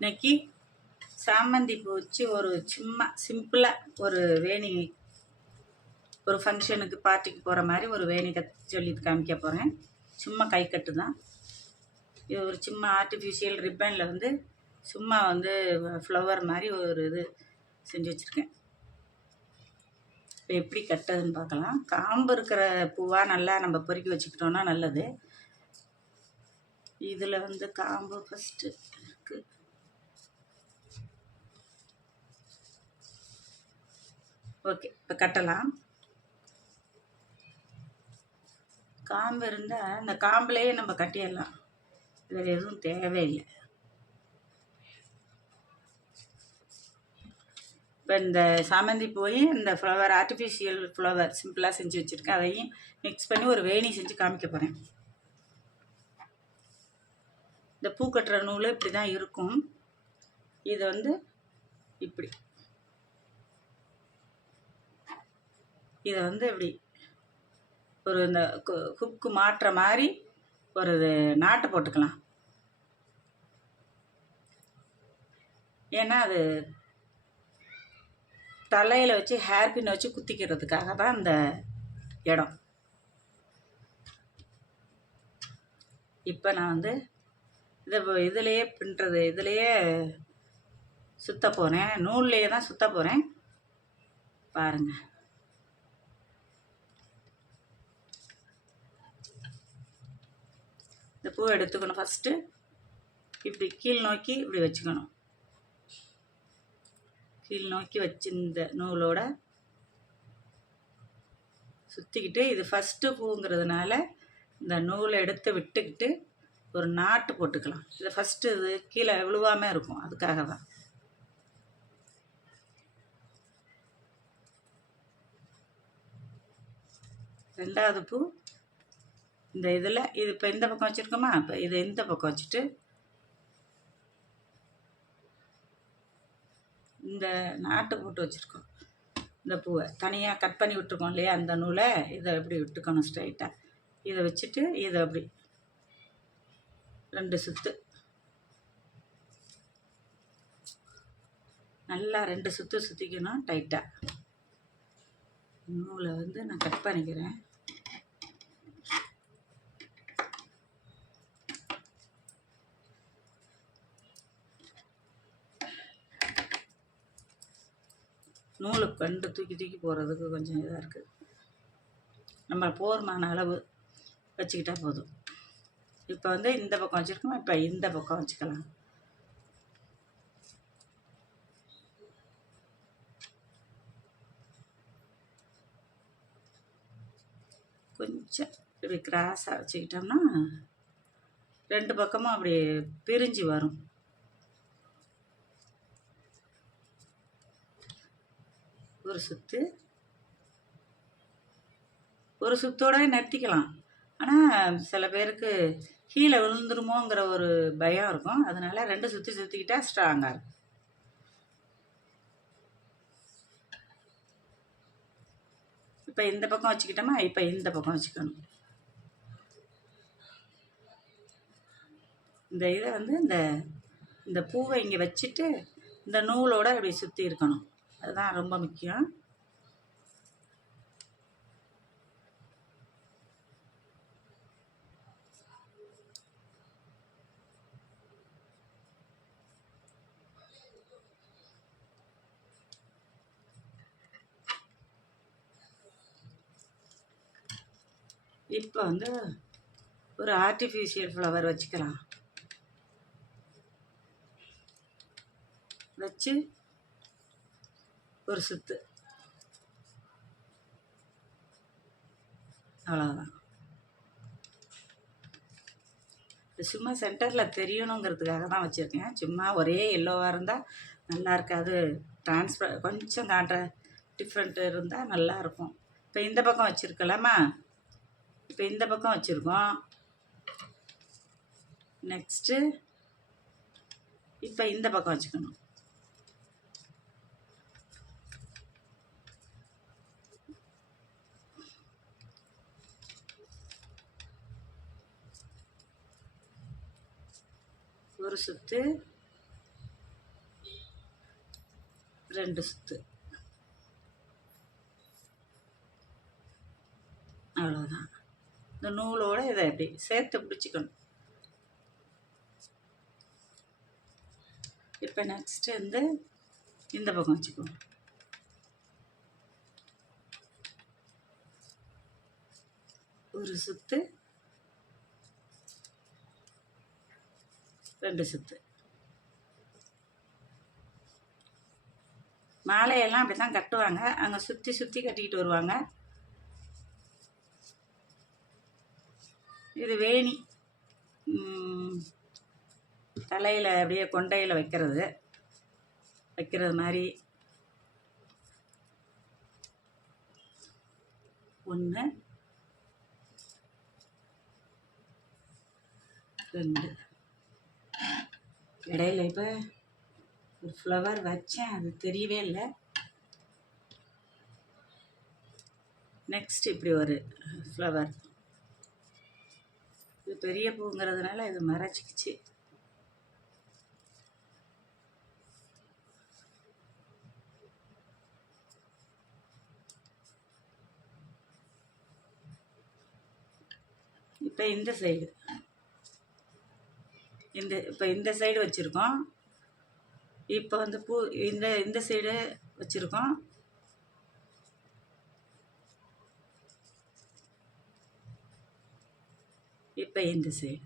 இன்னைக்கு சாமந்தி பூ வச்சு ஒரு சும்மா சிம்பிளாக ஒரு வேணி, ஒரு ஃபங்க்ஷனுக்கு பார்ட்டிக்கு போகிற மாதிரி ஒரு வேணி சொல்லி காமிக்க போகிறேன். சும்மா கை கட்டு தான் இது. ஒரு சும்மா ஆர்டிஃபிஷியல் ரிப்பனில் வந்து சும்மா வந்து ஃப்ளவர் மாதிரி ஒரு இது செஞ்சு வச்சுருக்கேன். இப்போ எப்படி கட்டுறதுன்னு பார்க்கலாம். காம்பு இருக்கிற பூவாக நல்லா நம்ம பொறுக்கி வச்சுக்கிட்டோன்னா நல்லது. இதில் வந்து காம்பு ஃபஸ்ட்டு இருக்குது. ஓகே, இப்போ கட்டலாம். காம்பு இருந்தால் அந்த காம்புலேயே நம்ம கட்டிடலாம், வேறு எதுவும் தேவையில்லை. இப்போ இந்த சாமந்தி போய் இந்த ஃப்ளவர் ஆர்டிஃபிஷியல் ஃப்ளவர் சிம்பிளாக செஞ்சு வச்சுருக்கேன். அதையும் மிக்ஸ் பண்ணி ஒரு வேணி செஞ்சு காமிக்க போகிறேன். இந்த பூ கட்டுற நூல் இப்படி தான் இருக்கும். இது வந்து இப்படி, இதை வந்து இப்படி ஒரு இந்த ஹுக்கு மாட்டுற மாதிரி ஒரு நாட்டை போட்டுக்கலாம். ஏன்னா அது தலையில் வச்சு ஹேர் பின் வச்சு குத்திக்கிறதுக்காக தான் இந்த இடம். இப்போ நான் வந்து இதிலையே பின்னுறது, இதிலையே சுற்ற போகிறேன். நூல்லையே தான் சுற்ற போகிறேன். பாருங்கள். இந்த பூவை எடுத்துக்கணும். ஃபஸ்ட்டு இப்படி கீழ் நோக்கி இப்படி வச்சுக்கணும். கீழ் நோக்கி வச்சு இந்த நூலோட சுற்றிக்கிட்டு, இது ஃபஸ்ட்டு பூங்கிறதுனால இந்த நூலை எடுத்து விட்டுக்கிட்டு ஒரு நாட்டு போட்டுக்கலாம். இதை ஃபஸ்ட்டு இது கீழே விழுவாமல் இருக்கும், அதுக்காக தான். ரெண்டாவது பூ இந்த இதில் இது இப்போ இந்த பக்கம் வச்சுருக்கோமா, இப்போ இதை இந்த பக்கம் வச்சுட்டு இந்த நாட்டு போட்டு வச்சுருக்கோம். இந்த பூவை தனியாக கட் பண்ணி விட்டுருக்கோம் இல்லையா, அந்த நூலை இதை எப்படி விட்டுக்கணும் ஸ்ட்ரைட்டாக. இதை வச்சுட்டு இதை அப்படி 2 சுற்று, நல்லா 2 சுற்று சுற்றிக்கணும் டைட்டாக. நூலை வந்து நான் கட் பண்ணிக்கிறேன். நூலு கண்டு தூக்கி போகிறதுக்கு கொஞ்சம் இதாக இருக்குது. நம்ம போர்மான அளவு வச்சுக்கிட்டா போதும். இப்போ வந்து இந்த பக்கம் வச்சுருக்கோம், இப்போ இந்த பக்கம் வச்சுக்கலாம். கொஞ்சம் இப்படி கிராஸாக வச்சுக்கிட்டோம்னா 2 பக்கமும் அப்படி பிரிஞ்சு வரும். ஒரு சுற்று, ஒரு சுற்றோட நிறுத்திக்கலாம். ஆனால் சில பேருக்கு கீழே விழுந்துருமோங்கிற ஒரு பயம் இருக்கும். அதனால 2 சுற்றி சுற்றிக்கிட்டா ஸ்ட்ராங்காக இருக்கும். இப்போ இந்த பக்கம் வச்சுக்கிட்டோமா, இப்போ இந்த பக்கம் வச்சுக்கணும். இந்த இதை வந்து இந்த பூவை இங்கே வச்சுட்டு இந்த நூலோடு இப்படி சுற்றி இருக்கணும். அதுதான் ரொம்ப முக்கியம். இப்போ வந்து ஒரு ஆர்டிஃபிஷியல் ஃப்ளவர் வச்சுக்கலாம். வச்சு ஒரு சுற்று, அவ்வளோதான். சும்மா சென்டரில் தெரியணுங்கிறதுக்காக தான் வச்சுருக்கேன். சும்மா ஒரே எல்லோவாக இருந்தால் நல்லா இருக்காது. கொஞ்சம் டிஃப்ரெண்ட்டு இருந்தால் நல்லாயிருக்கும். இப்போ இந்த பக்கம் வச்சுருக்கலாமா, இப்போ இந்த பக்கம் வச்சுருக்கோம். நெக்ஸ்ட்டு இப்போ இந்த பக்கம் வச்சுக்கணும். ஒரு சுற்று, 2 சுத்து. அவ்வளோதான். இந்த நூலோட இதை இப்படி சேர்த்து பிடிச்சிக்கணும். இப்போ நெக்ஸ்ட்டு வந்து இந்த பக்கம் வச்சுக்குவோம். ஒரு சுத்து, 2 சுத்து. மாலையெல்லாம் அப்படி தான் கட்டுவாங்க. அங்கே சுற்றி சுற்றி கட்டிக்கிட்டு வருவாங்க. இது வேணி தலையில் அப்படியே கொண்டையில் வைக்கிறது மாதிரி 1 2. இடையில இப்போ ஒரு ஃப்ளவர் வச்சேன், அது தெரியவே இல்லை. நெக்ஸ்ட் இப்படி ஒரு ஃப்ளவர். இது பெரிய பூங்கிறதுனால இது மறைச்சிக்கிச்சு. இப்போ இந்த சைடு இந்த சைடு வச்சுருக்கோம். இப்போ வந்து பூ இந்த சைடு வச்சுருக்கோம். இப்போ இந்த சைடு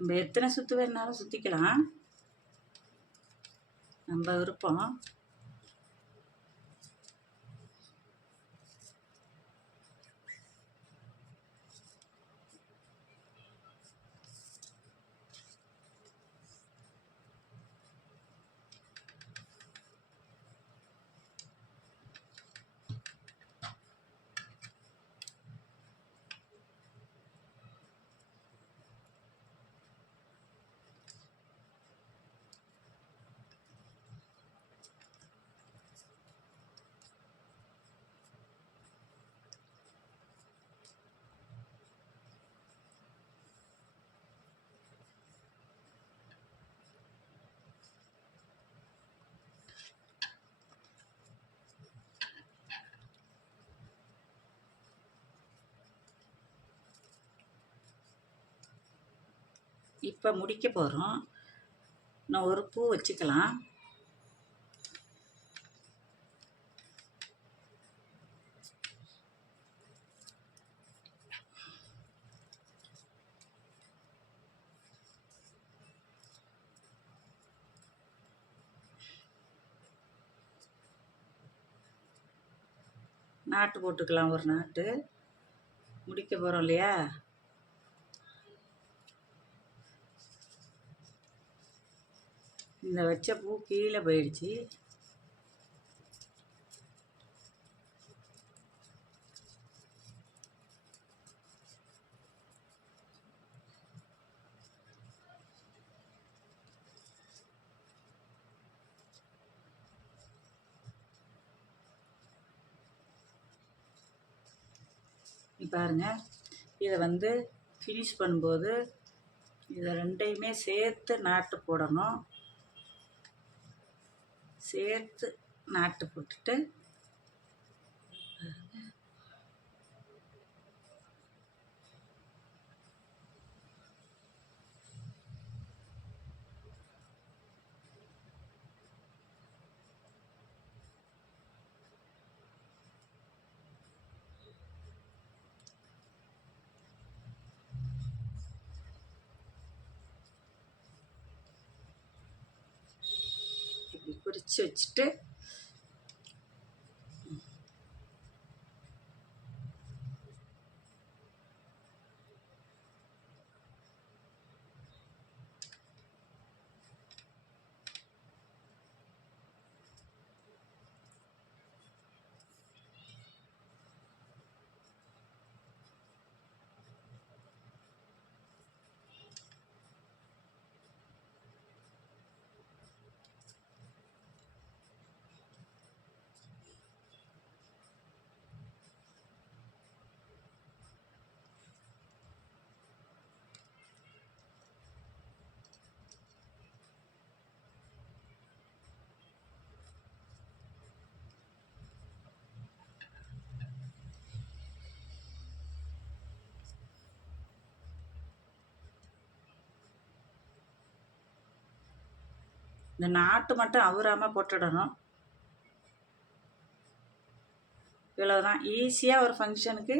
நம்ம எத்தனை சுற்று வேணுனாலும் சுற்றிக்கலாம், நம்ம விருப்பம். இப்போ முடிக்க போகிறோம். நான் ஒரு பூ வச்சுக்கலாம். நாட்டு போட்டுக்கலாம், ஒரு நாட்டு. முடிக்க போகிறோம் இல்லையா? இந்த வச்ச பூ கீழே போயிடுச்சு. பாருங்க, இதை வந்து ஃபினிஷ் பண்ணும்போது இதை ரெண்டையுமே சேர்த்து நாட்டு போடணும். சேர்த்து நாட்டு போட்டுட்டு இப்படி குறித்து வச்சுட்டு இந்த நாட்டு மட்டும் அவுறாமல் போட்டுடணும். இவ்வளோதான். ஈஸியாக ஒரு ஃபங்க்ஷனுக்கு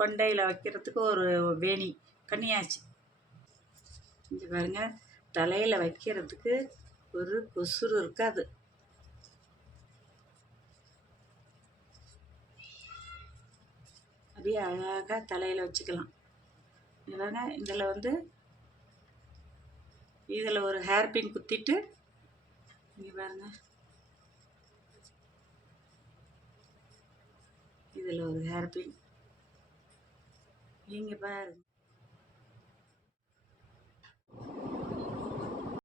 கொண்டையில் வைக்கிறதுக்கு ஒரு வேணி கன்னியாச்சு. இங்கே பாருங்க, தலையில் வைக்கிறதுக்கு ஒரு கொசுறு இருக்காது. அப்படியே அழகாக தலையில் வச்சுக்கலாம். இங்கே பாருங்க, இதில் வந்து இதில் ஒரு ஹேர் பின் குத்திட்டு, இங்கே பாருங்க, இதில் ஒரு ஹேர் பின். இங்கே பாருங்க.